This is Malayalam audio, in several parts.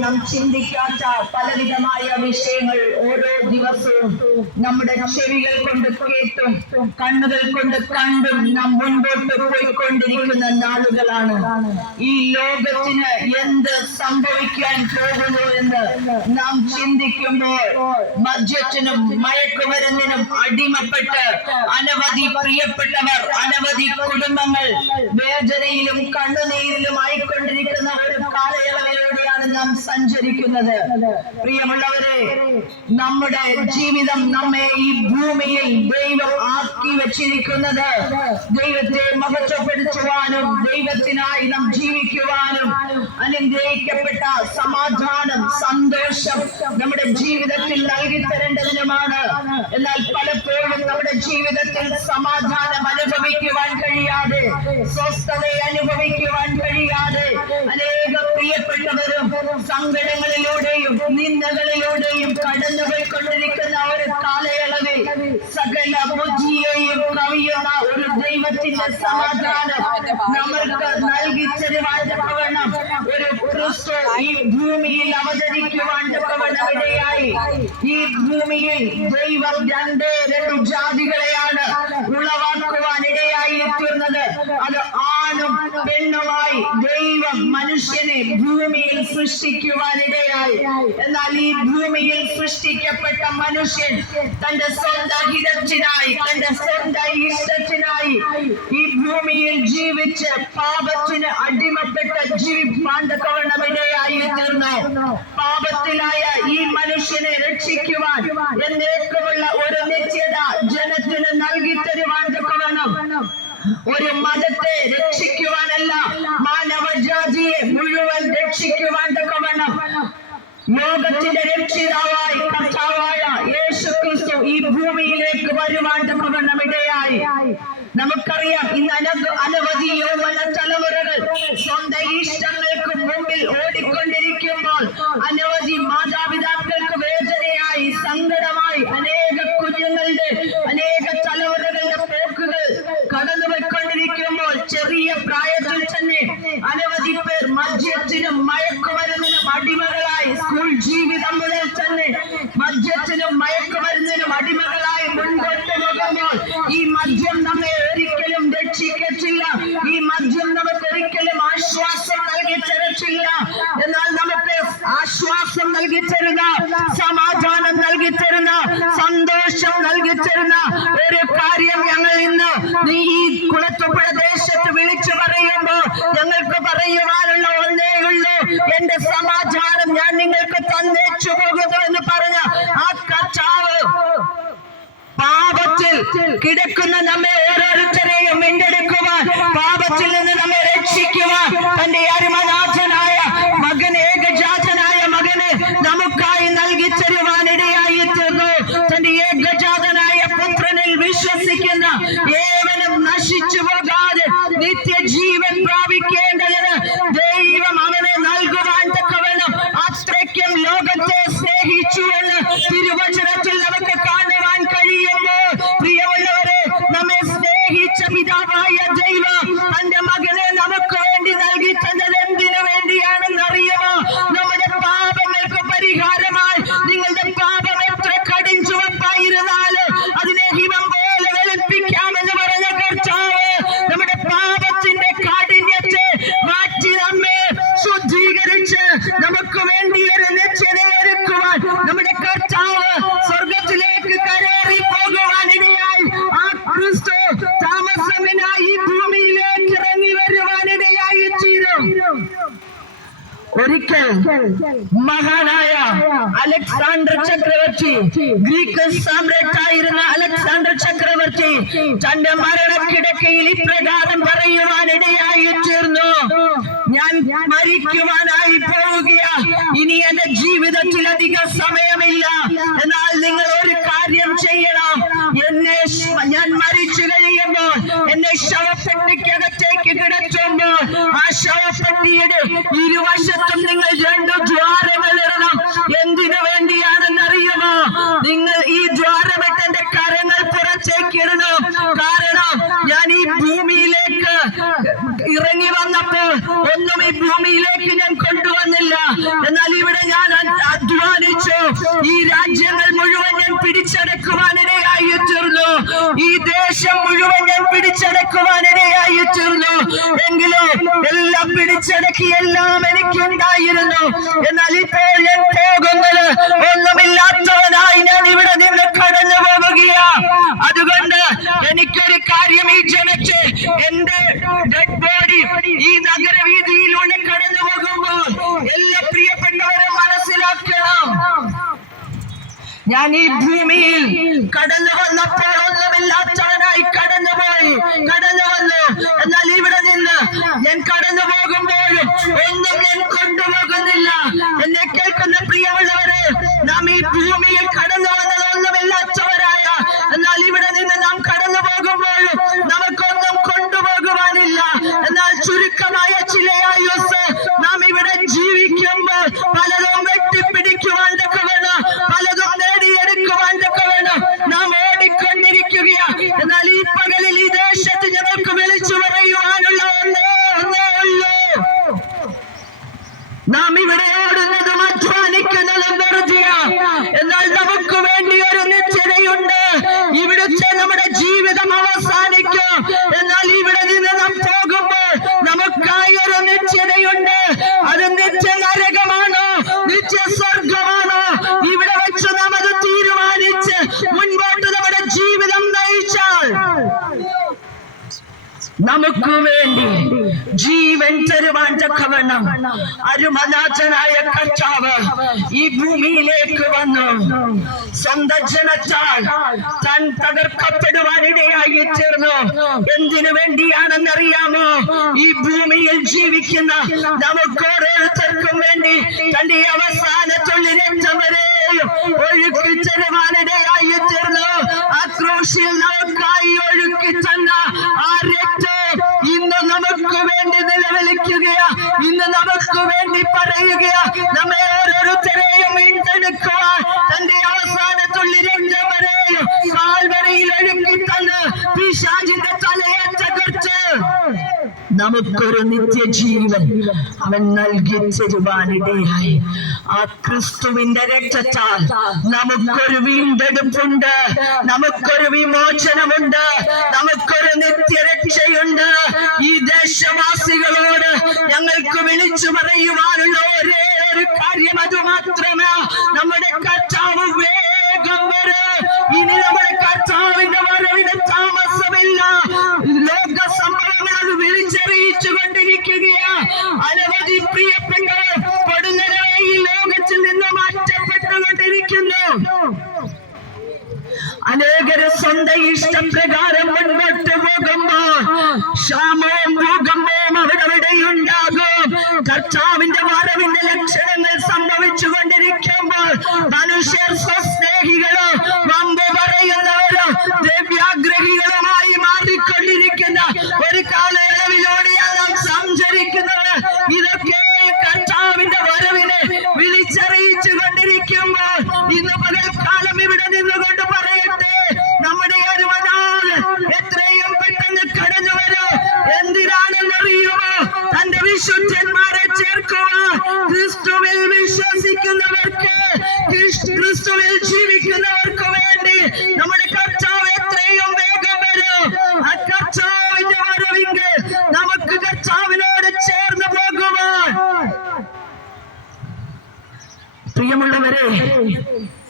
നാം ചിന്തിക്കാത്ത പലവിധമായ വിഷയങ്ങൾ ഓരോ ദിവസവും നമ്മുടെ ചെവികൾ കൊണ്ട് കേട്ടും കണ്ണുകൾ കൊണ്ട് കണ്ടും നാം മുൻപോട്ട് പോയിക്കൊണ്ടിരിക്കുന്ന നാളുകളാണ്. ഈ ലോകത്തിന് എന്ത് സംഭവിക്കാൻ പോകുന്നു എന്ന് നാം ചിന്തിക്കുമ്പോൾ മദ്യത്തിനും മയക്കുമരുന്നിനും അടിമപ്പെട്ട് അനവധി പ്രിയപ്പെട്ടവർ അനവധി കുടുംബങ്ങൾ വേദനയിലും കണ്ണുനീരിലും ആയിക്കൊണ്ടിരിക്കുന്ന ഒരു നാം സഞ്ചരിക്കുന്നത്. പ്രിയമുള്ളവരെ നമ്മുടെ ജീവിതം നമ്മെ ഈ ഭൂമിയിൽ ദൈവം ആക്കി വെച്ചിരിക്കുന്നത്. ദൈവത്തെ മഹത്വപ്പെടുത്തുവാനും ദൈവത്തിനായി നാം ജീവിക്കുവാനും അനുഗ്രഹിക്കപ്പെട്ട സമാധാനം സന്തോഷം നമ്മുടെ ജീവിതത്തിൽ നൽകി തരേണ്ടതിനുമാണ്. എന്നാൽ പലപ്പോഴും നമ്മുടെ ജീവിതത്തിൽ സമാധാനം അനുഭവിക്കുവാൻ കഴിയാതെ സ്വസ്ഥത അനുഭവിക്കുവാൻ കഴിയാതെ അനേക സങ്കടങ്ങളിലൂടെയും നിന്ദകളിലൂടെയും കടന്നുപോയിക്കൊണ്ടിരിക്കുന്ന ഒരു കാലയളവിൽ സകല ബുദ്ധിയെയും കവിയുന്ന ഒരു ദൈവത്തിന്റെ സമാധാനം നമ്മൾക്ക് നൽകി തരുവാൻ ഒരു ക്രിസ്തു ഈ ഭൂമിയിൽ അവതരിക്കുവാൻ ഇടയായി. ഈ ഭൂമിയിൽ ദൈവം രണ്ടേ രണ്ട് ജാതികളെയാണ് ഉളവാക്കുവാൻ ഇടയായി എത്തുന്നത് അത് ആണും പെണ്ണുമായി ദൈവം മനുഷ്യനെ ഭൂമിയിൽ സൃഷ്ടിക്കുവാനിടയായി. എന്നാൽ ഈ ഭൂമിയിൽ സൃഷ്ടിക്കപ്പെട്ട മനുഷ്യൻ തന്റെ സ്വന്തം ഹിതത്തിനായി തന്റെ സ്വന്തം ഇഷ്ടത്തിനായി ഈ ഭൂമിയിൽ ജീവിച്ച് പാപത്തിന് അടിമപ്പെട്ട ജീവിപ്പാൻ തക്കവണ്ണം ഇടയായി തീർന്നു. പാപത്തിലായ ഈ മനുഷ്യനെ രക്ഷിക്കുവാൻ എന്നേക്കുമുള്ള ഒരു നിത്യത ജനത്തിന് നൽകി തരുവാൻ തക്കവണ്ണം ഒരു മതത്തെ രക്ഷിക്കുവാനല്ല മാനവജാതിയെ മുഴുവൻ രക്ഷിക്കുവാൻ തക്കവണ്ണം. ലോകത്തിന്റെ രക്ഷിതാവായി കർത്താവായ യേശു ക്രിസ്തു ഈ ഭൂമിയിലേക്ക് വരുവാൻ തക്കവണ്ണം ഇടയായി. നമുക്കറിയാം ഇന്ന് അന അനവധി യൗവന തലമുറകൾ പ്രായത്തിൽ തന്നെ അനവധി പേർ മദ്യത്തിനും മയക്കുമരുന്നിനും അടിമകളായി സ്കൂൾ ജീവിതം മുതൽ തന്നെ മദ്യത്തിനും മയക്കുമരുന്നിനും അടിമകളായി മുൻപോട്ട് പോകുമ്പോൾ ഈ മദ്യം നമ്മെ ഒരിക്കലും രക്ഷിക്കത്തില്ല. ഈ മദ്യം നമുക്ക് ഒരിക്കലും ആശ്വാസം നൽകി തരത്തില്ല. എന്നാൽ നമുക്ക് ആശ്വാസം നൽകി തരുന്ന സമാധാനം നൽകി തരുന്ന സന്തോഷം നൽകി തരുന്ന ഒരു കാര്യം ഞങ്ങൾ ഇന്ന് നീ ഈ കുളത്തുപുഴ ദേശത്ത് വിളിച്ചു പറയുമ്പോൾ ഞങ്ങൾക്ക് പറയുവാനുള്ള ഒന്നേ ഉള്ളൂ എന്റെ സമാചാരം ഞാൻ നിങ്ങൾക്ക് തന്നേച്ചു പോകുന്നു എന്ന് പറഞ്ഞ ആ കച്ചാവ് പാപത്തിൽ കിടക്കുന്ന നമ്മെ ഓരോരുത്തരെയും വീണ്ടെടുക്കുവാൻ പാപത്തിൽ നിന്ന് ഒരിക്കൽ മഹാനായ അലക്സാണ്ടർ ചക്രവർത്തി ഗ്രീക്ക് സാമ്രാട്ടായിരുന്ന അലക്സാണ്ടർ ചക്രവർത്തി തന്റെ മരണക്കിടക്കയിൽ ഇപ്രകാരം പറയുവാനിടയായി തീർന്നു. ഞാൻ മരിക്കുവാനായി പോവുക ഇനി എന്റെ ജീവിതത്തിൽ അധിക സമയമില്ല. എന്നാൽ നിങ്ങൾ ഒരു കാര്യം ചെയ്യണം. ശവപ്പെട്ടിയുടെ ഇരുവശത്തും നിങ്ങൾ രണ്ടു ദ്വാരങ്ങൾ ഇടണം. എന്തിനു വേണ്ടിയാണെന്ന് അറിയുമോ നിങ്ങൾ ഈ ദ്വാരമെട്ടന്റെ കരങ്ങൾ പുറത്തേക്ക് ഇടണം. കാരണം ഞാൻ ഈ ഭൂമിയിലേക്ക് ഇറങ്ങി വന്നപ്പോൾ ഒന്നും ഈ ഭൂമിയിലേക്ക് ഞാൻ കൊണ്ടുവന്നില്ല. എന്നാൽ ഇവിടെ ഞാൻ അധ്വാനിച്ചു. ഈ രാജ്യങ്ങൾ മുഴുവൻ ഞാൻ പിടിച്ചടക്കുവാനിടയായി തീർന്നു. ഈ ദേശം മുഴുവൻ ഞാൻ പിടിച്ചടക്കുവാനിടയായി തീർന്നു. എങ്കിലും പിടിച്ചടക്കി എല്ലാം എനിക്കുണ്ടായിരുന്നു. എന്നാൽ ഇപ്പോൾ ഞാൻ പോകുന്നത് ഒന്നുമില്ലാത്തവനായി ഞാൻ ഇവിടെ നിന്ന് കടന്നു പോവുകയാ. അതുകൊണ്ട് എനിക്കൊരു കാര്യം ഈ ജനച്ച് എന്റെ ഡെഡ് ബോഡി ഈ നഗരവീതിയിലൂടെ കടന്നു പോകുമ്പോൾ എല്ലാ പ്രിയപ്പെട്ടവരും മനസ്സിലാക്കണം. ഞാൻ ഈ ഭൂമിയിൽ കടന്നു വന്നപ്പോൾ ഒന്നുമില്ലാത്തവനായി കടന്നുപോയി കടന്നു വന്നു എന്നാൽ ഇവിടെ നിന്ന് ഞാൻ കടന്നു പോകുമ്പോഴും ഒന്നും ഞാൻ കൊണ്ടുപോകുന്നില്ല. എന്നെ കേൾക്കുന്ന പ്രിയമുള്ളവരെ നാം ഈ ഭൂമിയിൽ കടന്നു വന്നത് ഒന്നുമില്ലാത്തവരായ ജീവിതം നയിച്ചാൽ നമുക്ക് വേണ്ടി ജീവൻ തരുവാൻ തക്കവണ്ണം അരുമനാഥനായ കർത്താവ് ഈ ഭൂമിയിലേക്ക് വന്നു. സ്വന്തം തൻ ഇടയായി തീർന്നു എന്തിനു വേണ്ടിയാണെന്നറിയാമോ? ഈ ഭൂമിയിൽ ജീവിക്കുന്ന നമുക്ക് ഓരോരുത്തർക്കും വേണ്ടി തന്റെ അവസാന വരെയും ഒഴുക്കി തരുവാനിടയായി ക്രൂശിൽ നമുക്കായി ഒഴുക്കി തന്ന ആ രക്തം ഇന്ന് നമുക്ക് വേണ്ടി നിലവിളിക്കുകയാ. ഇന്ന് നമുക്ക് വേണ്ടി പറയുകയാ. നമ്മെ ഓരോരുത്തരെയും വീണ്ടെടുക്കുവാൻ തന്റെ അവസാന തുള്ളി രക്തം വരെയും കാൽവരയിൽ ഒഴുക്കി തന്ന് പിശാചിന്റെ തലയെ തകർത്ത് നമുക്കൊരു നിത്യജീവൻ അവൻ നൽകി തരുവാനിടയായി ആ ക്രിസ്തുവിന്റെ രക്തത്താൽ നമുക്കൊരു വീണ്ടെടുപ്പുണ്ട്. നമുക്കൊരു വിമോചനമുണ്ട്. നമുക്കൊരു നിത്യരക്ഷയുണ്ട്. ഈ ദേശവാസികളോട് ഞങ്ങൾക്ക് വിളിച്ചു പറയുവാനുള്ള ഒരേ ഒരു കാര്യം അത് बेगार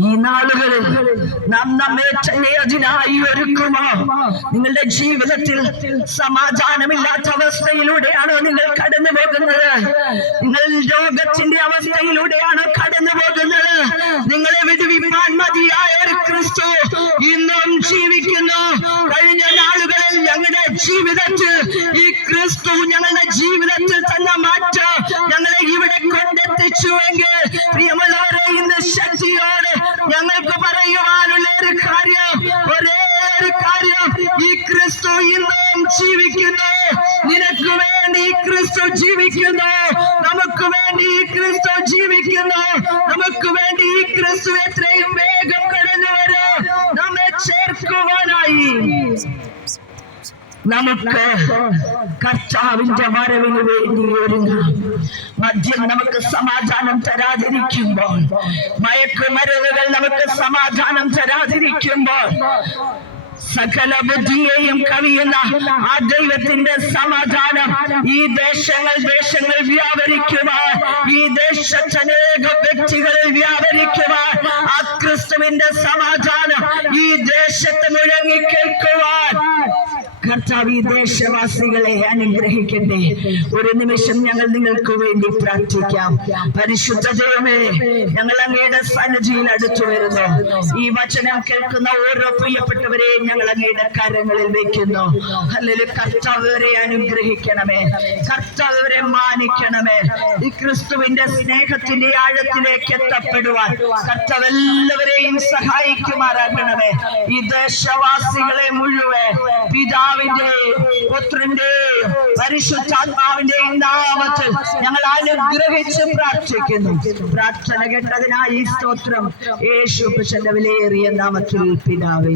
ഈ നാം നമ്മെ അതിനായി ഒരുക്കുമോ? നിങ്ങളുടെ ജീവിതത്തിൽ സമാധാനമില്ലാത്ത അവസ്ഥയിലൂടെയാണോ നിങ്ങൾ കടന്നു പോകുന്നത്? നിങ്ങൾ രോഗത്തിന്റെ അവസ്ഥയിലൂടെയാണോ കടന്നു പോകുന്നത്? നിങ്ങളെ വിടുവിപ്പാൻ മതിയായ ഒരു ക്രിസ്തു ഇന്നും ജീവിക്കുന്നു. കഴിഞ്ഞ നാളുകളിൽ ഞങ്ങളുടെ ജീവിതത്തിൽ ഈ ക്രിസ്തു ഞങ്ങളുടെ നമുക്ക് വേണ്ടി ക്രിസ്തു ജീവിക്കുന്നു. നമുക്ക് വേണ്ടി ക്രിസ്തു എത്രയും വേഗം കടന്നു വരും. നമ്മെ ചേർക്കുവാനായി. നമുക്ക് കർത്താവിന്റെ വരവിന് വേണ്ടി ഒരുങ്ങാം. മദ്യം നമുക്ക് സമാധാനം തരാതിരിക്കുമ്പോൾ മയക്കുമരുന്നുകൾ നമുക്ക് സമാധാനം തരാതിരിക്കുമ്പോൾ സകല ബുദ്ധിയെയും കവിയുന്ന ആ ദൈവത്തിന്റെ സമാധാനം ഈ ദേശങ്ങൾ ദേശങ്ങൾ വ്യാപരിക്കുവാൻ ഈ ദേശത്തനേക വ്യക്തികളിൽ വ്യാപരിക്കുവാൻ ആ ക്രിസ്തുവിന്റെ സമാധാനം ഈ ദേശത്ത് മുഴങ്ങി കേൾക്കുവാൻ കർത്താവ് ഈ ദേശവാസികളെ അനുഗ്രഹിക്കട്ടെ. ഒരു നിമിഷം ഞങ്ങൾ നിങ്ങൾക്ക് വേണ്ടി പ്രാർത്ഥിക്കാം. പരിശുദ്ധ ദൈവമേ ഞങ്ങൾ അങ്ങയുടെ സന്നിധിയിൽ അടുത്തു വരുന്നു. ഈ വചനം കേൾക്കുന്ന ഓരോ പ്രിയപ്പെട്ടവരെയും ഞങ്ങൾ അങ്ങയുടെ കരങ്ങളിൽ വെക്കുന്നു. അല്ലെങ്കിൽ കർത്താവരെ അനുഗ്രഹിക്കണമേ. കർത്താവരെ മാനിക്കണമേ. ഈ ക്രിസ്തുവിന്റെ സ്നേഹത്തിന്റെ ആഴത്തിലേക്ക് എത്തപ്പെടുവാൻ കർത്താവ് എല്ലാവരെയും സഹായിക്കുമാറാകണമേ. ഈ ദേശവാസികളെ മുഴുവൻ പിതാവിന്റെ പുത്രന്റെ പരിശുദ്ധാത്മാവിന്റെ നാമത്തിൽ ഞങ്ങൾ അനുഗ്രഹിച്ച് പ്രാർത്ഥിക്കുന്നു. പ്രാർത്ഥന ഈ സ്തോത്രം. യേശു വിലയേറിയ നാമത്തിൽ പിതാവേ.